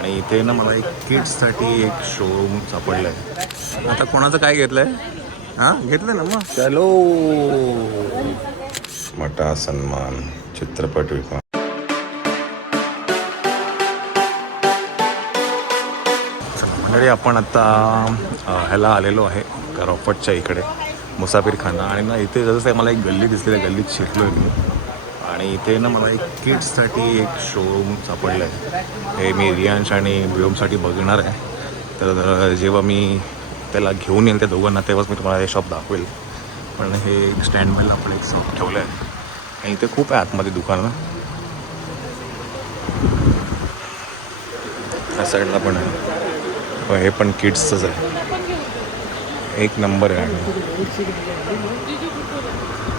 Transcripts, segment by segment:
आणि इथे ना मला एक किड्ससाठी एक शोरूम सापडलं आहे. आता कोणाचं काय घेतलं आहे? हां घेतलं ना मग. चलो मोठा सन्मान चित्रपट विभाग. मंडळी आपण आता ह्याला आलेलो आहे क्रॉफर्डच्या इकडे मुसाफिरखाना. आणि ना इथे जसं मला एक गल्ली दिसली त्या गल्लीत शिरलो आहे मी. आणि इथे ना मला एक किड्ससाठी एक शोरूम सापडलं आहे. हे मी रियांश आणि व्योमसाठी बघणार आहे. तर जेव्हा मी त्याला घेऊन येईल त्या दोघांना तेव्हाच मी तुम्हाला हे शॉप दाखवेल. पण हे एक स्टँड बायला आपण एक शॉप ठेवलं आहे आणि इथे खूप आहे आतमध्ये दुकानं. त्या साईडला पण आहे. हे पण किड्सचंच आहे. एक नंबर आहे.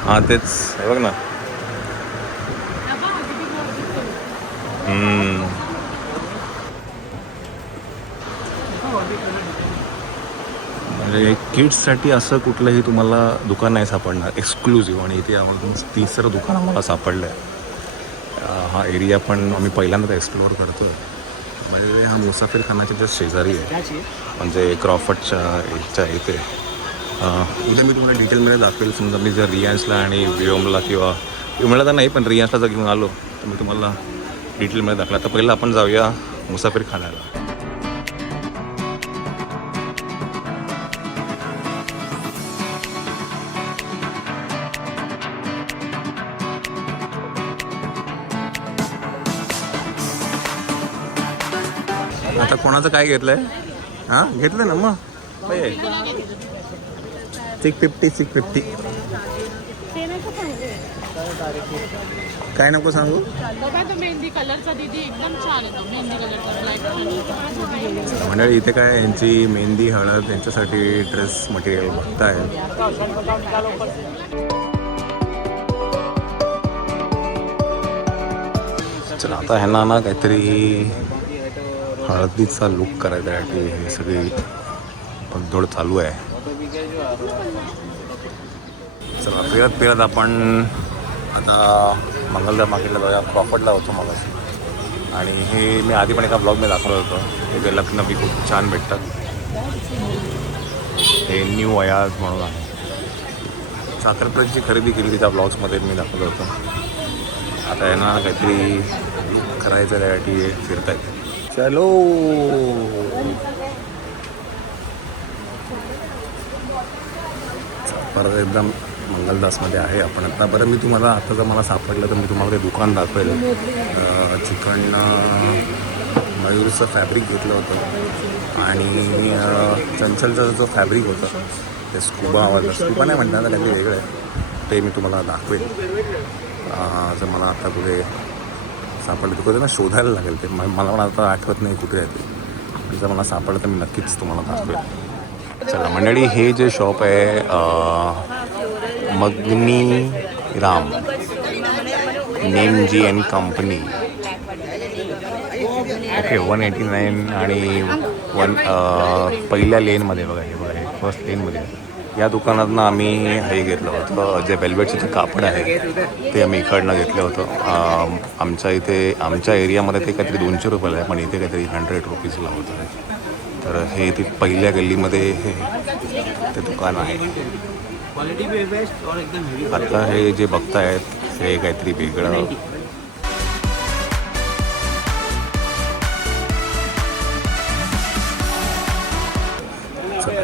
हां तेच हे बघ ना. म्हणजे किड्ससाठी असं कुठलंही तुम्हाला दुकान नाही सापडणार एक्सक्लुझिव्ह. आणि इथे आम्हाला तिसरं दुकान आम्हाला सापडलं आहे. हा एरिया पण आम्ही पहिल्यांदा एक्सप्लोअर करतो आहे. म्हणजे हा मुसाफिरखानाच्या जस्ट शेजारी आहे. म्हणजे क्रॉफर्डच्या याच्या इथे उद्या मी तुम्हाला डिटेलमध्ये दाखवेल. समजा मी जर रियांशला आणि व्योमला किंवा व्योमला तर नाही पण रियांशला जर घेऊन आलो तर मी तुम्हाला डिटेलमध्ये दाखवला. तर पहिलं आपण जाऊया मुसाफिरखान्याला. आता कोणाचं काय घेतलं आहे? हां घेतलं ना मग. 650 काय नको सांगू. मेहंदी कलरचा दीदी एकदम छान येतो. मेहंदी कलरचा म्हणजे इथे काय यांची मेहंदी हळद यांच्यासाठी ड्रेस मटेरियल बघताय. चला आता ह्यांना ना काहीतरी हळदीचा लुक करायसाठी हे सगळी पगदोड चालू आहे. चला फिरत फिरत आपण आता मंगलदार मार्केटला जाऊया. क्रॉफर्डला होतो मग. आणि हे मी आधी पण एका ब्लॉगमध्ये दाखवलं होतं. हे लग्न बी खूप छान भेटतात. हे न्यू अयाज म्हणून आहे. साखरपुड्याची खरेदी केली त्या ब्लॉग्समध्ये मी दाखवलं होतं. आता यांना काहीतरी करायचं त्यासाठी हे फिरत आहेत. चलो परत एकदम मंगलदासमध्ये आहे आपण आता. बरं मी तुम्हाला आता जर मला सापडलं तर मी तुम्हाला ते दुकान दाखवेल. चिकन मयूरचं फॅब्रिक घेतलं होतं. आणि चंचलचं जो फॅब्रिक होतं ते स्कुबा आवाज स्कुबा नाही म्हणतात काहीतरी वेगळं आहे. ते मी तुम्हाला दाखवेल. जर मला आता कुठे सापडलं तर ना शोधायला लागेल ते. मला पण आता आठवत नाही कुठे आहे ते. जर मला सापडलं तर मी नक्कीच तुम्हाला दाखवेल. चला मंडळी हे जे शॉप आहे मगनी राम नेमजी अँड कंपनी. ओके 189 आणि पहिल्या लेनमध्ये बघा. हे बघा हे फर्स्ट लेनमध्ये. या दुकानातनं आम्ही हे घेतलं होतं जे वेल्वेटचे जे कापड आहे ते आम्ही इकडनं घेतलं होतं. आमच्या इथे आमच्या एरियामध्ये ते काहीतरी 200 रुपयाला आहे पण इथे काहीतरी 100 रुपीजला होतं आहे. तर हे ती पहिल्या गल्लीमध्ये हे ते दुकान आहे. आता हे जे बघतायत हे काहीतरी वेगळं.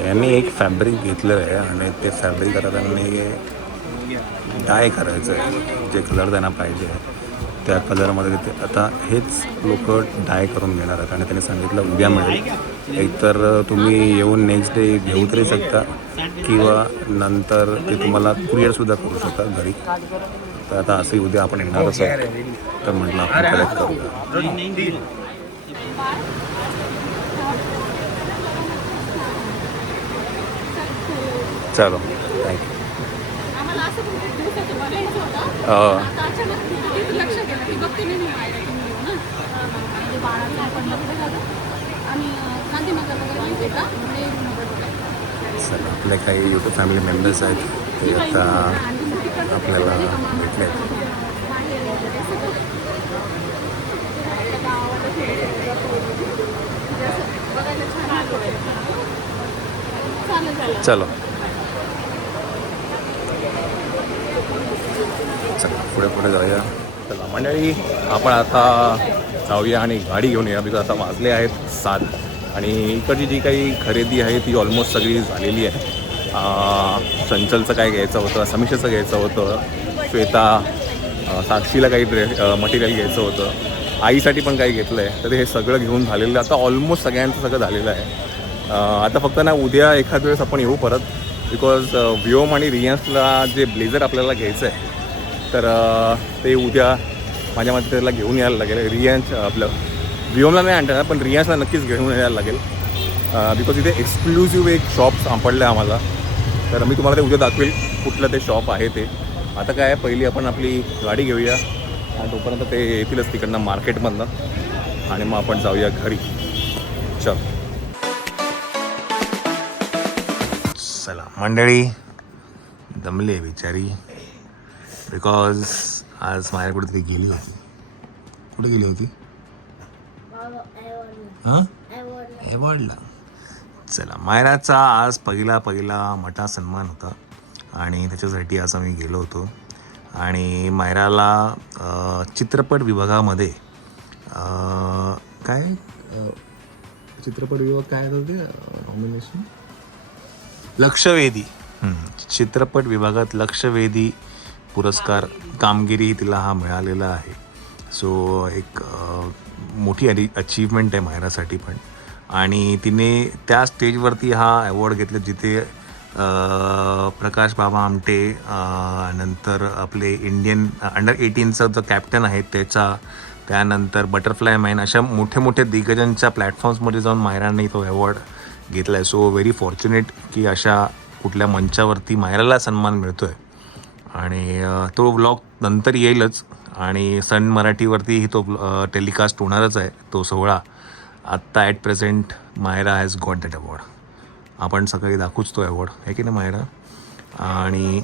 यांनी एक फॅब्रिक घेतलं आहे आणि ते फॅब्रिक आता त्यांनी डाय करायचं आहे. जे कलर त्यांना पाहिजे त्या कलरमध्ये ते आता हेच लोक डाय करून घेणार आहेत. आणि त्यांनी सांगितलं उद्या मिळेल. एकतर तुम्ही येऊन नेक्स्ट डे घेऊ तरी शकता किंवा नंतर ते तुम्हाला कुरिअरसुद्धा करू शकता घरी. तर आता असंही उद्या आपण येणारच आहे तर म्हटलं आपण कलेक्ट करूया. चलो थँक्यू. सर आपले काही यूट्यूब फॅमिली मेंबर्स आहेत ते आता आपल्याला भेटले आहेत. चालेल. चलो चला पुढे पुढे जाऊया. चला मंडळी, आपण आता जाऊया आणि गाडी घेऊन या. बिकॉज आता वाजले आहेत 7 आणि इकडची जी काही खरेदी आहे ती ऑलमोस्ट सगळी झालेली आहे. चंचलचं काय घ्यायचं होतं, समीक्षाचं घ्यायचं होतं, श्वेता साक्षीला काही मटेरियल घ्यायचं होतं, आईसाठी पण काही घेतलं आहे. तर हे सगळं घेऊन झालेलं आता ऑलमोस्ट सगळ्यांचं सगळं झालेलं आहे. आता फक्त ना उद्या एखाद वेळेस आपण येऊ परत. बिकॉज व्योम आणि रियांसला जे ब्लेझर आपल्याला घ्यायचं आहे तर ते उद्या माझ्या मते त्याला घेऊन यायला लागेल. रियांस आपलं व्योमला नाही आणता पण रियांसला नक्कीच घेऊन यायला लागेल. बिकॉज इथे एक्सक्लुझिव्ह एक शॉप सापडलं आहे आम्हाला. तर मी तुम्हाला ते उद्या दाखवेल कुठलं ते शॉप आहे ते. आता काय पहिली आपण आपली गाडी घेऊया आणि तोपर्यंत ते येतीलच तिकडनं मार्केटमधनं आणि मग आपण जाऊया घरी. चल चला मंडळी, दमले बिचारी बिकॉज आज माझ्या कुठेतरी गेली होती. कुठे गेली होती? हां अवॉर्डला. चला मायराचा आज पहिला मोठा सन्मान होता आणि त्याच्यासाठी आज आम्ही गेलो होतो. आणि मायराला चित्रपट विभागामध्ये काय चित्रपट विभाग काय होतं ते नॉमिनेशन लक्षवेधी चित्रपट विभागात लक्षवेधी पुरस्कार कामगिरी तिला हा मिळालेला आहे. सो एक मोठी अचीवमेंट आहे मायरासाठी पण. आणि तिने त्या स्टेजवरती हा अवॉर्ड घेतला जिथे प्रकाश बाबा आमटे नंतर आपले इंडियन अंडर 18चं जो कॅप्टन आहे त्याचा, त्यानंतर बटरफ्लाय मॅन, अशा मोठे दिग्गजांच्या प्लॅटफॉर्म्समध्ये जाऊन मायराने तो अवॉर्ड घेतला आहे. सो व्हेरी फॉर्च्युनेट की अशा कुठल्या मंचावरती मायराला सन्मान मिळतो आहे. आणि तो व्लॉग नंतर येईलच आणि सन मराठीवरतीही तो टेलिकास्ट होणारच आहे तो सोहळा. आत्ता at present Myra has got that award. आपण सकाळी दाखवूच तो अवॉर्ड आहे की नाही मायरा. आणि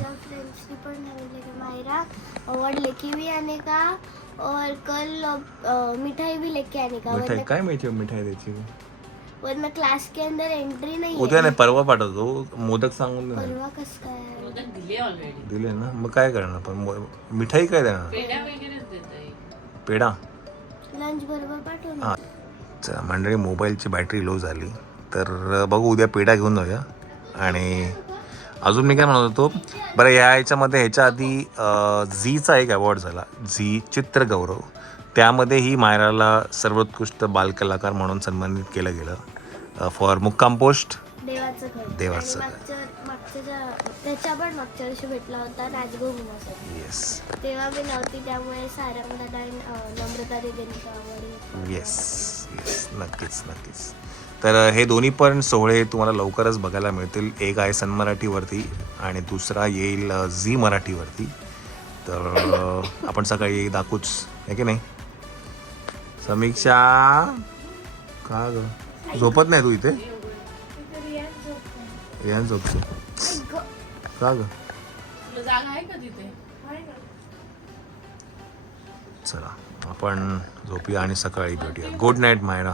मायरा अवार्ड लेके भी आने का और कल मिठाई भी लेके आने का. मिठाई काय माहिती मिठाई द्यायची वरना क्लास के अंदर एंट्री नहीं उद्या नाही परवा पाठवतो. मोदक सांगून दे ना. परवा कस काय दिले ऑलरेडी. दिले ना मग काय करणार. पण मिठाई काय देणार. पेढा वगैरेच देते. पेढा लंच बरोबर पाठवून. हां चला मंडळी, मोबाईलची बॅटरी लो झाली तर बघू उद्या पेढा घेऊन जाऊया. आणि अजून मी काय म्हणत होतो बरं, ह्याच्यामध्ये ह्याच्या आधी झीचा एक अवॉर्ड झाला, झी चित्रगौरव. त्यामध्येही मायराला सर्वोत्कृष्ट बालकलाकार म्हणून सन्मानित केलं गेलं फॉर मुक्काम पोस्ट देवाचं घर. देवाचं त्याच्या पण मागच्या वर्षी भेटला होता राजगोविंदासाठी. येस तेव्हा मी नव्हती त्यामुळे सारंग दादा आणि नम्रता देवींचा आवड. येस येस नक्कीच. तर हे दोन्ही पण सोहळे तुम्हाला लवकरच बघायला मिळतील. एक आहे सन मराठीवरती आणि दुसरा येईल झी मराठीवरती. तर आपण सकाळी दाखवूच आहे की नाही. समीक्षा का ग झोपत नाही तू इथे. रियान झोपतो का ग. जागा आहे का तिथे. चला आपण झोपूया आणि सकाळी भेटूया. Good night Myra.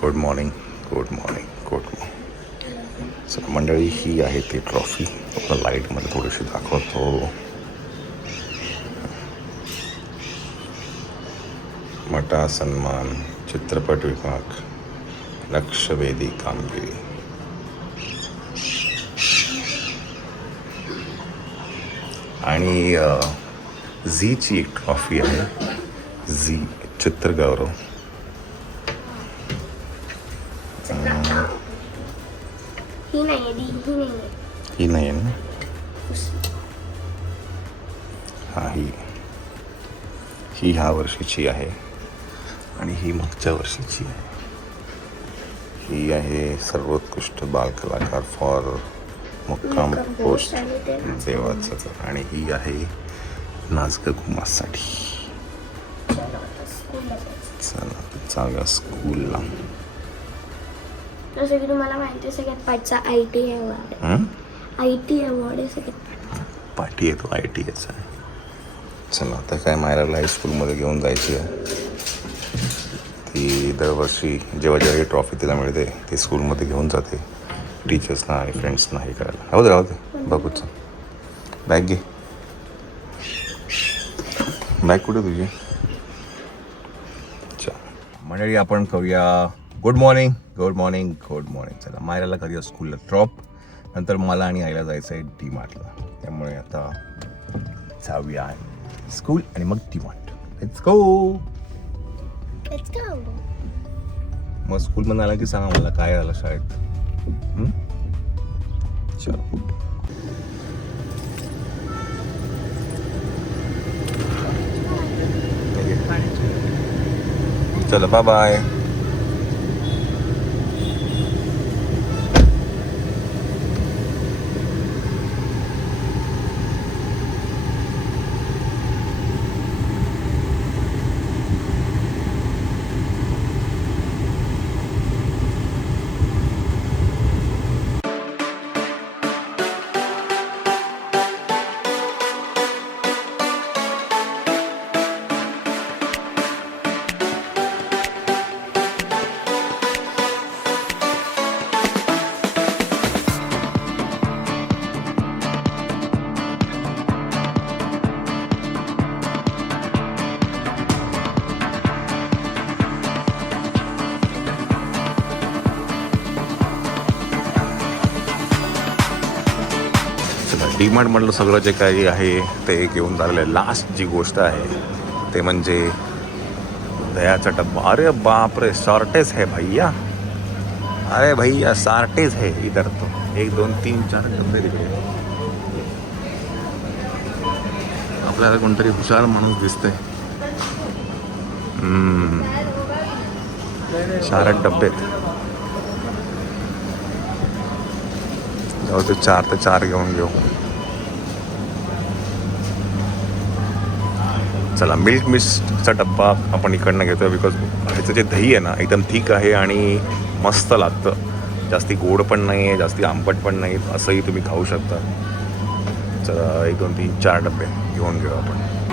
Good morning. चला मंडळी, ही आहे ती ट्रॉफी. आपण लाईटमध्ये थोडीशी दाखवतो. मोठा सन्मान चित्रपट विभाग लक्षवेधी कामगिरी. आणि झीची एक ट्रॉफी आहे, झी चित्रगौरव. ही नाही आहे ना. हा ही ह्या वर्षीची आहे आणि ही मागच्या वर्षीची आहे. ही आहे सर्वोत्कृष्ट बालकलाकार फॉर मुक्काम पोस्ट देवाचं. आणि ही आहे नाचगं घुमासाठी. चला चालूया स्कूलला. जसं की तुम्हाला माहिती आहे सगळ्यात पाठचा IT अवॉर्ड. IT अवॉर्ड आहे सगळ्यात पाठी आहे तो ITच आहे. चला आता काय मायराला हायस्कूलमध्ये घेऊन जायची आहे. ती दरवर्षी जेव्हा जेव्हा ही ट्रॉफी तिला मिळते ती स्कूलमध्ये घेऊन जाते टीचर्सना आणि फ्रेंड्सना हे करायला. राहू दे बघूच. बॅग घे. बॅग कुठे तुझी? अच्छा मंडळी आपण करूया good morning good morning good morning. चला मायराला करूया स्कूलला ड्रॉप. नंतर मला आणि आईला जायचं आहे DMartला. त्यामुळे आता जाऊया स्कूल आणि मग DMart. Let's go. Let's go. मग स्कूलमध्ये आला की सांगा मला काय आलं शाळेत. चलो चलो बाय बाय. DMart म्हटलं सगळं जे काही आहे ते घेऊन झालेलं आहे. लास्ट जी गोष्ट आहे ते म्हणजे दह्याचा डब्बा. अरे बाप रे शॉर्टेज है भैया. अरे भैया शॉर्टेज है इधर तो. 1 2 3 4 डब्बे तिकडे. आपल्याला कोणतरी हुशार माणूस दिसतंय. 4 डब्बे. जाऊ ते 4 ते 4 घेऊन घेऊ. चला मिल्क मिस्टचा डब्बा आपण इकडनं घेतो बिकॉज ह्याचं जे दही आहे ना एकदम थिक आहे आणि मस्त लागतं. जास्ती गोड पण नाही आहे जास्ती आंबट पण नाही. असंही तुम्ही खाऊ शकता. चला 1 2 3 4 डब्बे घेऊन घेऊ आपण.